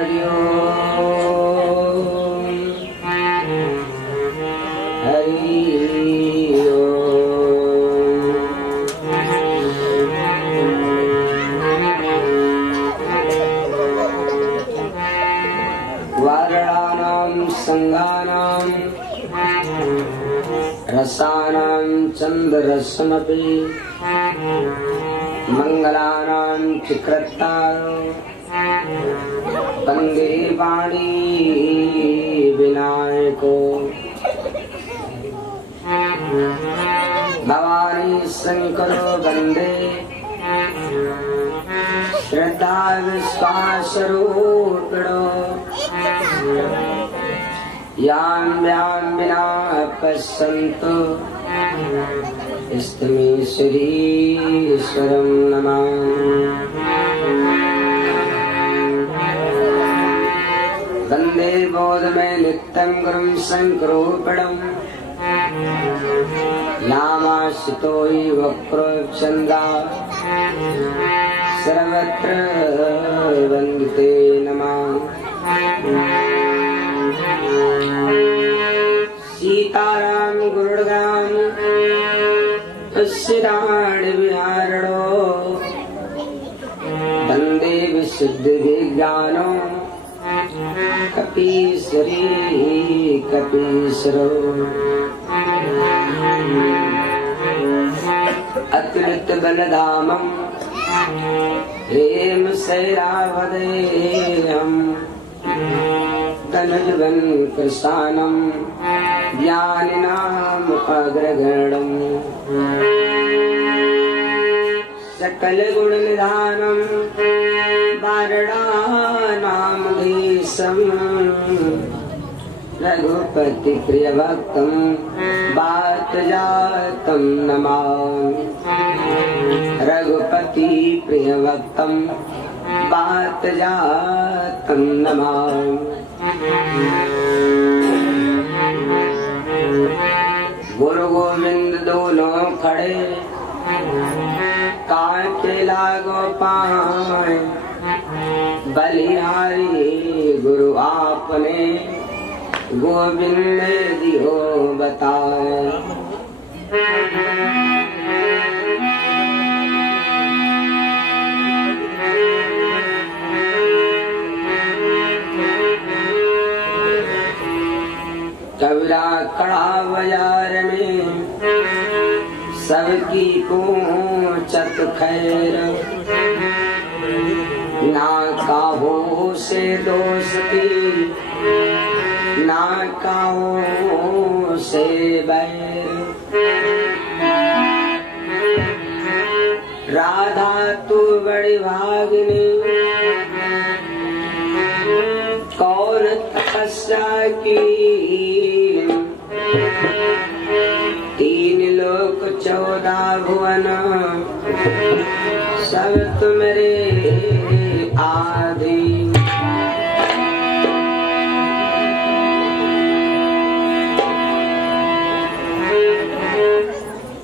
हरि ओम हरि ओम। वारणानां संगानां रसानां चंद्ररसमपि मंगलानां चिक्रत्तारो वंदे वाणी विनायको। भवानी शंकरो वंदे श्रद्धा विश्वासरूपिणो। यां व्यां विना पश्यन्तु इष्टमीश्वरीश्वरं नमामि। वन्दे बोधमय नित्यं गुरुं शङ्करोपणं। नामाश्रितो हि वक्रोच्चन्द्रा सर्वत्र वन्दते नमः। सीताराम गुरुराम श्रीराम विहारणो। वन्दे विशुद्धविज्ञानो कपीश्वरी कपीश्वरो। अतुलित बलधामं हेम शैरावदेहम्। तनुजवन कृशानं ज्ञानिनाम् अग्रगण्यम्। सकल गुण निधानं वारणानां धीशम्। रघुपति प्रिय भक्तं वातजातं नमामि। रघुपति प्रिय भक्तं वातजातं नमामि। गुरु गोविंद दोनों खड़े कांटे लागो पाए। बलिहारी गुरु आपने गोविंद दियो बताए। कबीरा कड़ा बाजार में सबकी पूछत खैर। ना काहो से दोस्ती ना काहो से बैर। राधा तू बड़ी भागिनी कौन तपस्या की। 3 लोक 14 भुवन सब तुम्हारे आधे।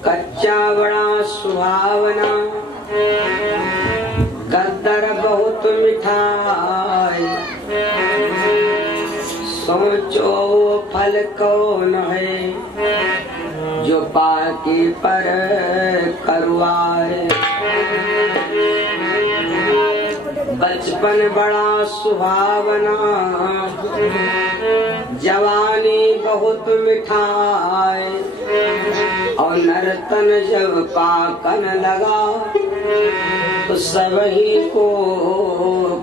कच्चा बड़ा सुहावना गद्दर बहुत मिठाई। सोचो फल कौन है जो पाके पर करुआए। बचपन बड़ा सुहावना जवानी बहुत मिठाई। और नर्तन जब पाकन लगा तो सबही को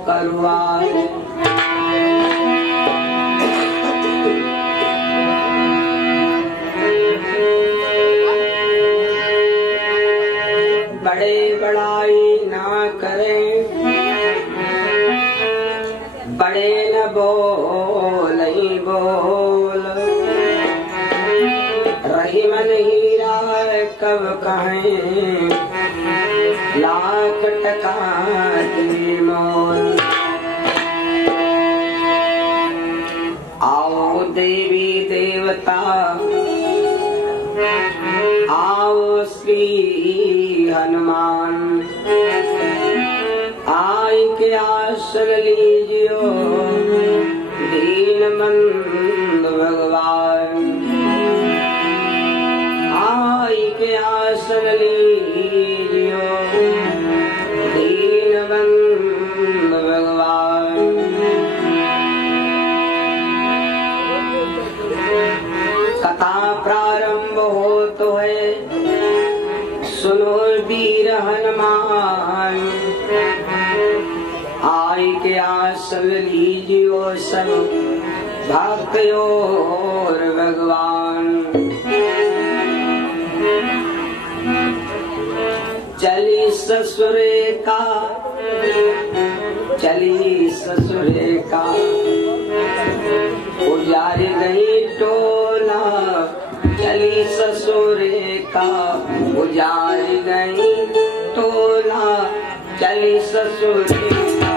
करुआए। बड़े बड़ाई ना करें बड़े न बोल रही मन हीरा कब कहें लाख टका की मोल। आओ देवी देवता आओ श्री हनुमान। आई के आसन लीजियो सब लीजियो सब भक्त और भगवान। चली ससुरे का उजारी गई टोला। चली ससुरे का उजारी गई टोला। चली ससुरे का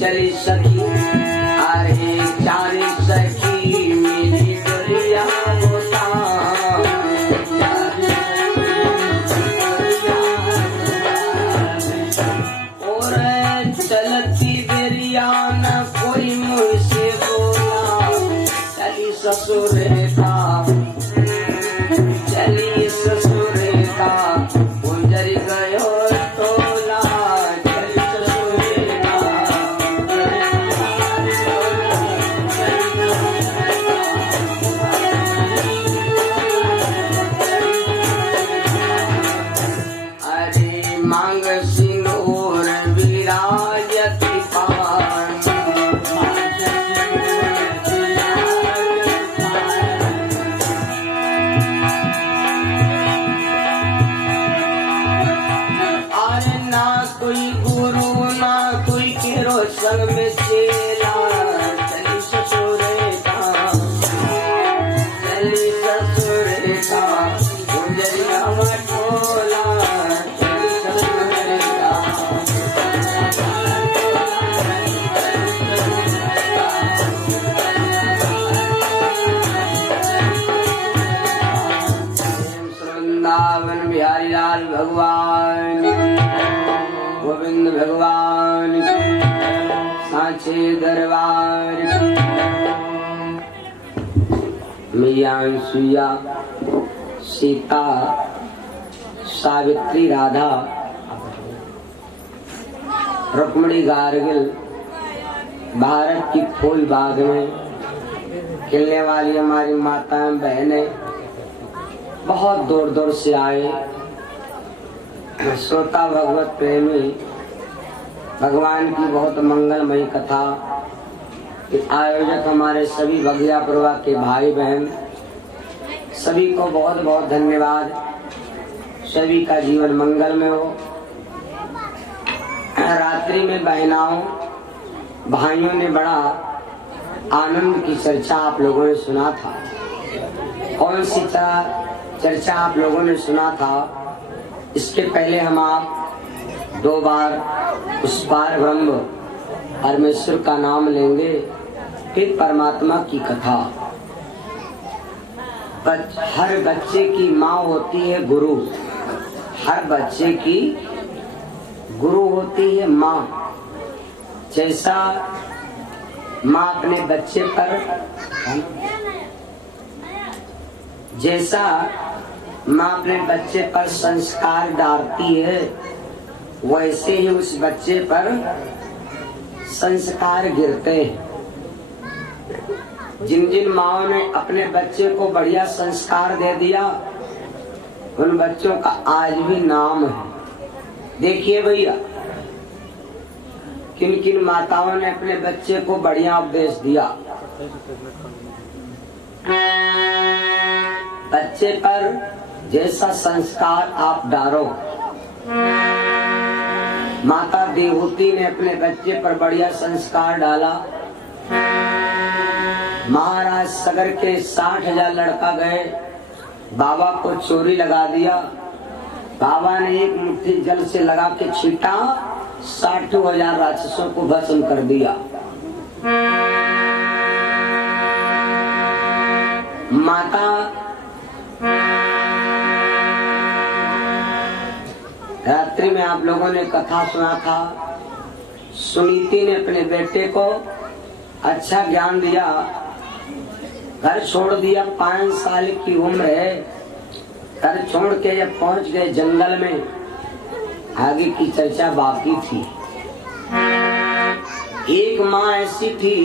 चली सखी अरे चारी सखी मेरी डोलिया होता। और चलती बेरिया न कोई मुझसे बोला। चली ससुरे का चली ससुरे का गुजर गयो टोला। मांग सिंदूर विराजती पान। अरे ना कोई गुरु ना कोई केरो संग में चेला। चली ससुरे का चली ससुरे का गुजरिया टोला। वृंदावन बिहारी लाल भगवान गोविंद भगवान सांचे दरबार। मैया सुया सीता सावित्री राधा रुक्मिणी गार्गिल भारत की फूल बाग में खेलने वाली हमारी माताएं बहनें बहुत दूर दूर से आए। श्रोता भगवत प्रेमी भगवान की बहुत मंगलमयी कथा आयोजक हमारे सभी भगियापुरवा के भाई बहन सभी को बहुत बहुत धन्यवाद। सभी का जीवन मंगल में हो। रात्रि में बहनाओं भाइयों ने बड़ा आनंद की चर्चा आप लोगों ने सुना था। कौन सी चर्चा आप लोगों ने सुना था? इसके पहले हम आप 2 बार उस पार ब्रह्म परमेश्वर का नाम लेंगे, फिर परमात्मा की कथा। हर बच्चे की माँ होती है गुरु। हर बच्चे की गुरु होती है माँ। जैसा माँ अपने बच्चे पर संस्कार डालती है, वैसे ही उस बच्चे पर संस्कार गिरते हैं। जिन जिन माओ ने अपने बच्चे को बढ़िया संस्कार दे दिया, उन बच्चों का आज भी नाम है। देखिए भैया, किन किन माताओं ने अपने बच्चे को बढ़िया उपदेश दिया। बच्चे पर जैसा संस्कार आप डालो। माता देवहूति ने अपने बच्चे पर बढ़िया संस्कार डाला। महाराज सगर के 60,000 लड़का गए, बाबा को चोरी लगा दिया। बाबा ने एक मुट्ठी जल से लगा के छीटा, 60,000 राक्षसों को भस्म कर दिया। माता रात्रि में आप लोगों ने कथा सुना था, सुनीति ने अपने बेटे को अच्छा ज्ञान दिया, घर छोड़ दिया। 5 साल की उम्र है, घर छोड़ के जब पहुंच गए जंगल में, आगे की चर्चा बाकी थी। एक माँ ऐसी थी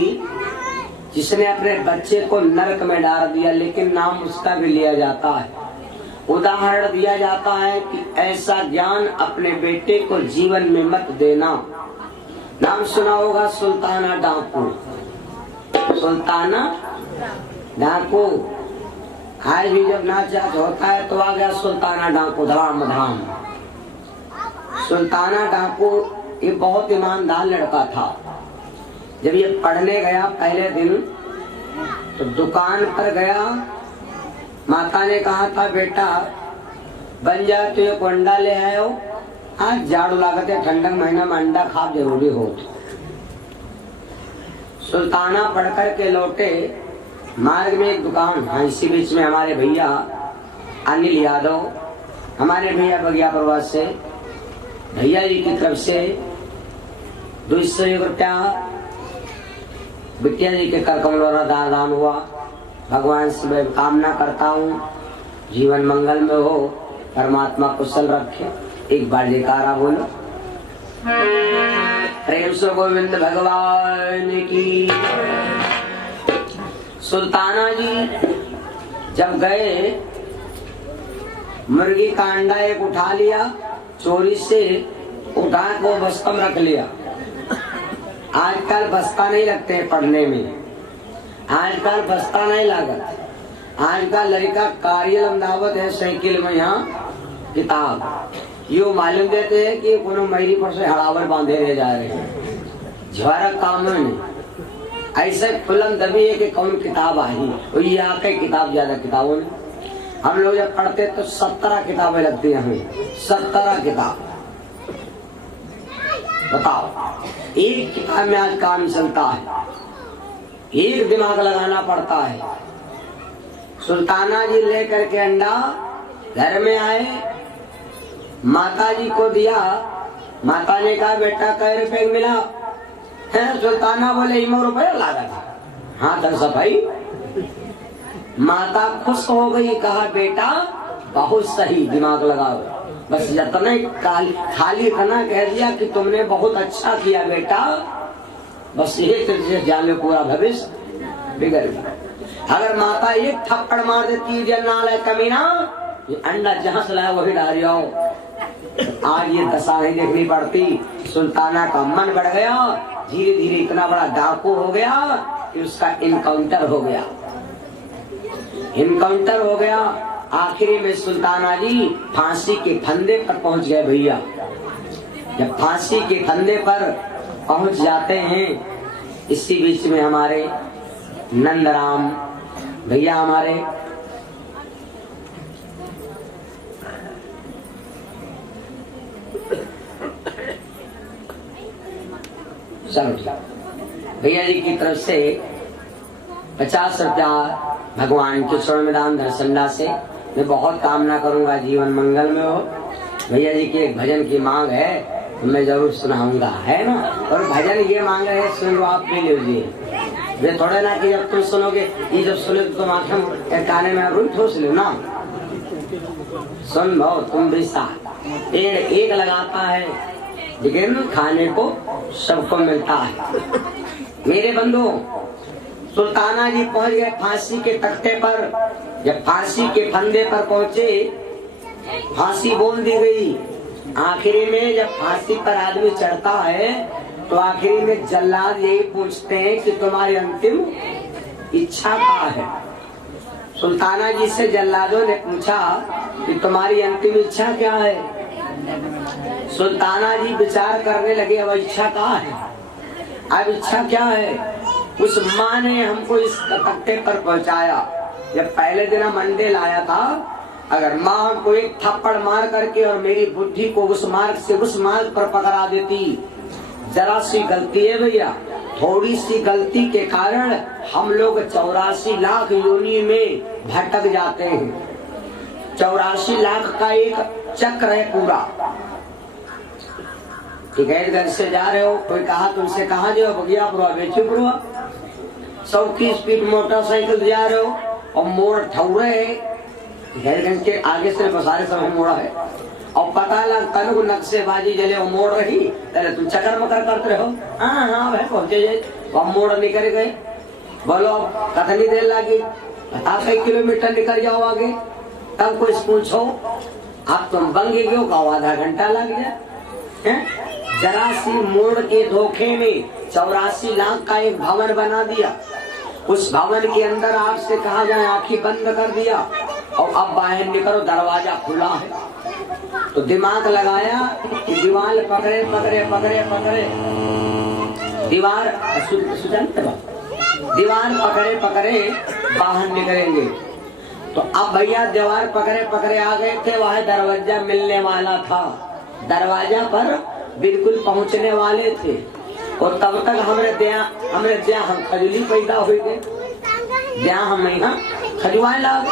जिसने अपने बच्चे को नरक में डाल दिया, लेकिन नाम उसका भी लिया जाता है, उदाहरण दिया जाता है कि ऐसा ज्ञान अपने बेटे को जीवन में मत देना। नाम सुना होगा सुल्ताना डाकू। सुल्ताना डाकू आज भी जब नाच होता है तो आ गया सुल्ताना डाकू, धड़ाम धड़ाम। सुल्ताना डाकू ये बहुत ईमानदार लड़का था। जब ये पढ़ने गया पहले दिन तो दुकान पर गया, माता ने कहा था बेटा बन जा तो एक अंडा ले आयो, आज झाड़ू लागत है, ठंडक महीना में अंडा खा जरूरी हो। सुल्ताना पढ़ कर के लौटे, मार्ग में एक दुकान, हाँ इसी बीच में हमारे भैया अनिल यादव, हमारे भैया बगिया प्रवास से, भैया जी की तरफ से 201 रुपया बिटिया जी के कर कमलोरा दान हुआ। भगवान से मैं कामना करता हूँ जीवन मंगल में हो, परमात्मा कुशल रखे। एक बार जयकारा बोलो, प्रेम से गोविंद भगवान की। सुल्ताना जी जब गए, मुर्गी का अंडा एक उठा लिया, चोरी से उठा को बस्ता में रख लिया। आजकल बस्ता नहीं लगते हैं पढ़ने में, आजकल बस्ता नहीं लागत। आजकल लड़का कार्य लमदावत है साइकिल में, यहाँ किताब यो मालूम देते हैं कि कोनो मैरी पर से हड़ावर बांधे रह जा रहे हैं, झवारा काम नहीं। ऐसे खुलम दबी है कि कौन किताब आई, तो ये आके किताब ज्यादा किताबों में। हम लोग जब पढ़ते तो 17 किताबें लगती हैं हमें, 17 किताब। बताओ, एक किताब में आज काम चलता है, एक दिमाग लगाना पड़ता है। सुल्ताना जी लेकर के अंडा घर में आए, माता जी को दिया। माता ने कहा बेटा कै रुपए मिला है? सुल्ताना बोले 1 रुपया लागा था। हाँ तर सफाई। माता खुश हो गई, कहा बेटा बहुत सही, दिमाग लगाओ। बस इतना खाली इतना कह दिया कि तुमने बहुत अच्छा किया बेटा, बस ये तुझे जाने पूरा भविष्य बिगड़ गया। अगर माता एक थप्पड़ मार देती जन्नाल कमीना, ये अंडा जहां से लाया वही डाल जाओ, आज ये दशा नहीं देखनी पड़ती। सुल्ताना का मन बढ़ गया, धीरे धीरे इतना बड़ा डाकू हो गया कि उसका इनकाउंटर हो गया। इनकाउंटर हो गया, आखिरी में सुल्ताना जी फांसी के फंदे पर पहुंच गए। भैया जब फांसी के फंदे पर पहुंच जाते हैं, इसी बीच में हमारे नंदराम भैया हमारे भैया जी की तरफ से 50 रुपया भगवान के चरण में दान दर्शनदा से मैं बहुत कामना करूंगा जीवन मंगल में हो। भैया जी की एक भजन की मांग है तो मैं जरूर सुनाऊंगा, है ना। और भजन ये मांग है, सुन लो आप भी लीजिए। वे थोड़े ना कि जब तुम सुनोगे, ये जब सुने तो तुम आंखें काने में रुई ठोस लो ना। सुन लो तुम भी साथ। पेड़ एक लगाता है लेकिन खाने को सबको मिलता है। मेरे बंधु, सुल्ताना जी पहुंच गए फांसी के तख्ते पर। जब फांसी के फंदे पर पहुंचे, फांसी बोल दी गई। आखिरी में जब फांसी पर आदमी चढ़ता है तो आखिरी में जल्लाद यही पूछते हैं कि तुम्हारी अंतिम इच्छा क्या है। सुल्ताना जी से जल्लादों ने पूछा कि तुम्हारी अंतिम इच्छा क्या है। सुल्ताना जी विचार करने लगे, अब इच्छा क्या है, अब इच्छा क्या है। उस माँ ने हमको इस तख्ते पर पहुंचाया। जब पहले दिन मंडे लाया था, अगर माँ हमको एक थप्पड़ मार करके और मेरी बुद्धि को उस मार्ग से उस मार्ग पर पकड़ा देती, जरा सी गलती है भैया, थोड़ी सी गलती के कारण हम लोग 84 लाख योनि में भटक जाते हैं। 84 लाख का एक चक्र है पूरा। ठीक है, घर से जा रहे हो, कोई कहा तुमसे कहा जो बगियापुरा बेचीपुरा, 100 की स्पीड मोटरसाइकिल जा रहे हो और मोड़ ठौरे है, घर के आगे से बसारे समय मोड़ा है और पता लगता है नक्शेबाजी जले वो मोड़ रही, अरे तुम चक्कर मकर करते रहो। हाँ हाँ भाई पहुंचे जाए, हम मोड़ निकल गए। बोलो कतनी देर लगी, 50 किलोमीटर निकल जाओ आगे, तब कोई पूछो आप तुम बंगे क्यों का आधा घंटा लग जाए। जरा सी मोड़ के धोखे में 84 लाख का एक भवन बना दिया। उस भवन के अंदर आपसे कहा जाए आंखें बंद कर दिया और अब बाहर निकलो, दरवाजा खुला है। तो दिमाग लगाया कि दीवार पकड़े पकड़े पकड़े पकड़े दीवार पकड़े पकड़े बाहर निकलेंगे। तो अब भैया दीवार पकड़े पकड़े आ गए थे, वह दरवाजा मिलने वाला था, दरवाजा पर बिल्कुल पहुंचने वाले थे। और तब तक हमरे ज्या हम खजली पैदा हुई गए, ज्या हम यहाँ खजवाए लाग।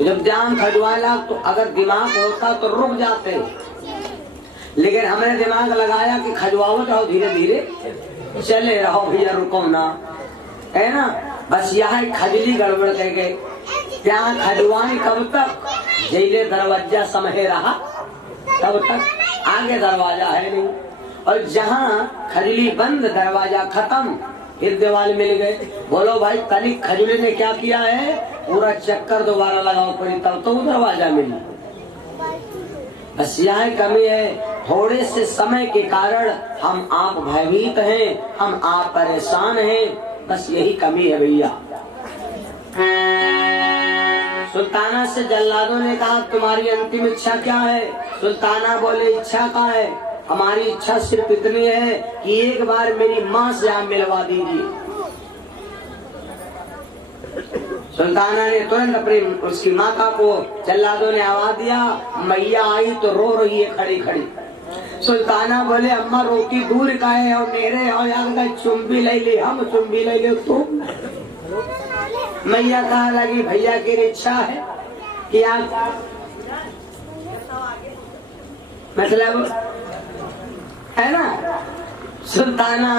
जब जान खजवाए लाग तो अगर दिमाग होता तो रुक जाते, लेकिन हमने दिमाग लगाया कि खजवावत रहो, धीरे धीरे चले रहो भैया, रुको ना, है ना। बस यहाँ खजली गड़बड़ कर गए, यहाँ खजवाए कब तक, जैले दरवाजा समझे रहा तब तक, आगे दरवाजा है नहीं। और जहाँ खजली बंद, दरवाजा खत्म, फिर दीवार मिल गए। बोलो भाई कल खजली ने क्या किया है, पूरा चक्कर दोबारा लगाओ पड़ी तब तो दरवाजा मिली। बस यह कमी है, थोड़े से समय के कारण हम आप भयभीत हैं, हम आप परेशान हैं, बस यही कमी है भैया। सुल्ताना से जल्लादों ने कहा तुम्हारी अंतिम इच्छा क्या है। सुल्ताना बोले इच्छा क्या है, हमारी इच्छा सिर्फ इतनी है कि एक बार मेरी माँ से आप मिलवा दीजिए। सुल्ताना ने तुरंत अपनी उसकी माता को जल्लादों ने आवाज दिया, मैया आई तो रो रही है खड़ी खड़ी। सुल्ताना बोले अम्मा रोटी दूर का है और मेरे और चुम्बी ले ली, हम चुम्बी ले ली तू। मैया कहा लगी भैया की इच्छा है कि आप मतलब है ना। सुल्ताना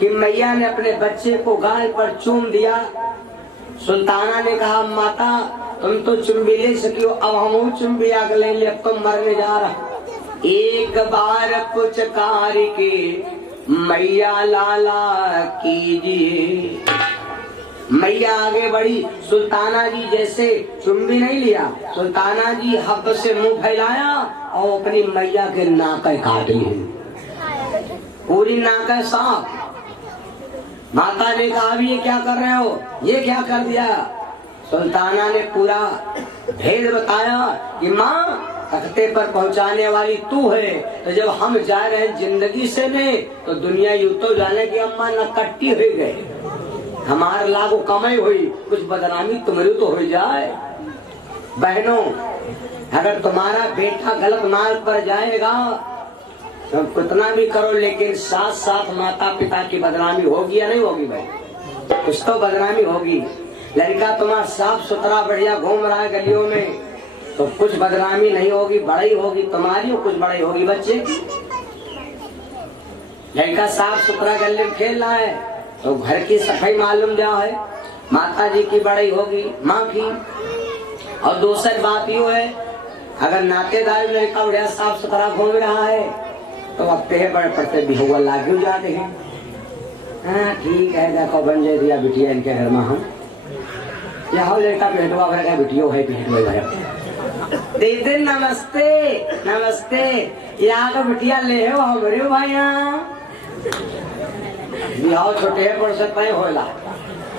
की मैया ने अपने बच्चे को गाल पर चूम दिया। सुल्ताना ने कहा माता तुम तो चुम्बी ले सकी हो, अब हम चुम्बी आग ले ले, अब तुम मरने जा रहा। एक बार पुचकार के मैया लाला कीजिए। मैया आगे बढ़ी, सुल्ताना जी जैसे चुम्बी नहीं लिया, सुल्ताना जी हब से मुंह फैलाया और अपनी मैया के नाक काट ली, पूरी नाक साफ। माता ने कहा अभी ये क्या कर रहे हो, ये क्या कर दिया। सुल्ताना ने पूरा भेद बताया कि माँ तख्ते पर पहुंचाने वाली तू है, तो जब हम जा रहे हैं जिंदगी से ने तो दुनिया यूं तो जाने की अम्मा न कट्टी हो गए, हमारे लागू कमाई हुई, कुछ बदनामी तुम्हारी तो हो जाए। बहनों अगर तुम्हारा बेटा गलत मार्ग पर जाएगा तो कितना भी करो, लेकिन साथ साथ माता पिता की बदनामी होगी या नहीं होगी भाई, कुछ तो बदनामी होगी। लड़का तुम्हारा साफ सुथरा बढ़िया घूम रहा है गलियों में तो कुछ बदनामी नहीं होगी, बड़ाई होगी तुम्हारी और कुछ बड़ाई होगी बच्चे की। लड़का साफ सुथरा गले में खेल रहा है तो घर की सफाई मालूम क्या है, माता जी की बड़ाई होगी, माँ की। और दूसरी बात यू है अगर नातेदार में लड़का बढ़िया साफ सुथरा घूम रहा है तो अब पे बड़े पड़ते भी हुआ लागू जाते हैं। हाँ ठीक है, देखो बन जाए दिया बिटिया इनके घर में, हम यहाँ लड़का भेटवा भर का बिटियो है, दीदी नमस्ते नमस्ते, यहाँ तो बिटिया ले हो हमारे भाई, यहाँ छोटे पड़ सकता है होला,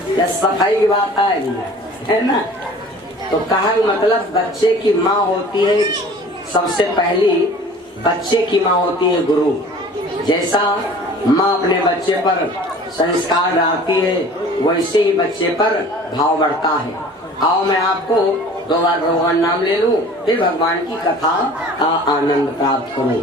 या सफाई की बात है ना। तो कहा मतलब बच्चे की माँ होती है, सबसे पहली बच्चे की माँ होती है गुरु। जैसा माँ अपने बच्चे पर संस्कार डालती है, वैसे ही बच्चे पर भाव बढ़ता है। आओ मैं आपको 2 बार भगवान नाम ले लूं, फिर भगवान की कथा का आनंद प्राप्त करूं।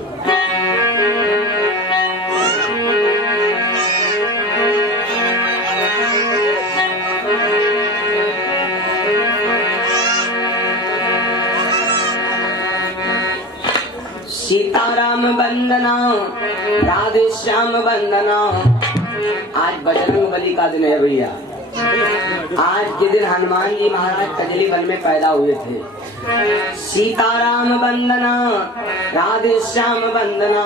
सीताराम वंदना, राधे श्याम वंदना। आज बजरंग बली का दिन है भैया। आज के दिन हनुमान जी महाराज कजली वन में पैदा हुए थे। सीताराम वंदना, राधे श्याम वंदना।